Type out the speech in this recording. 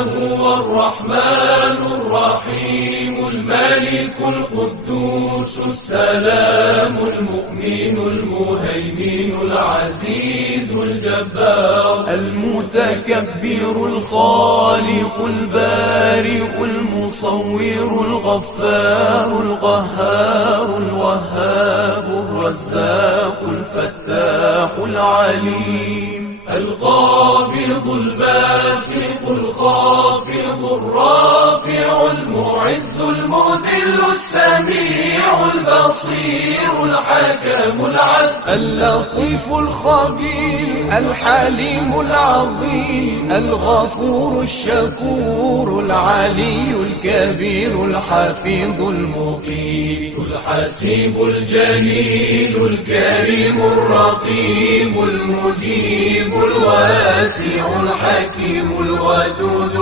هو الرحمن الرحيم الملك القدوس السلام المؤمن المهيمن العزيز الجبار المتكبر الخالق البارئ المصور الغفار القهار الوهاب الرزاق الفتاح العليم القابض الباسط الخافض الرافع المعز المذل السميع البصير الحكم العدل اللطيف الخبير الحليم العظيم الغفور الشكور العلي الكبير الحفيظ المقيت الحسيب الجليل الكريم الرقيب المجيب الواسع الحكيم الودود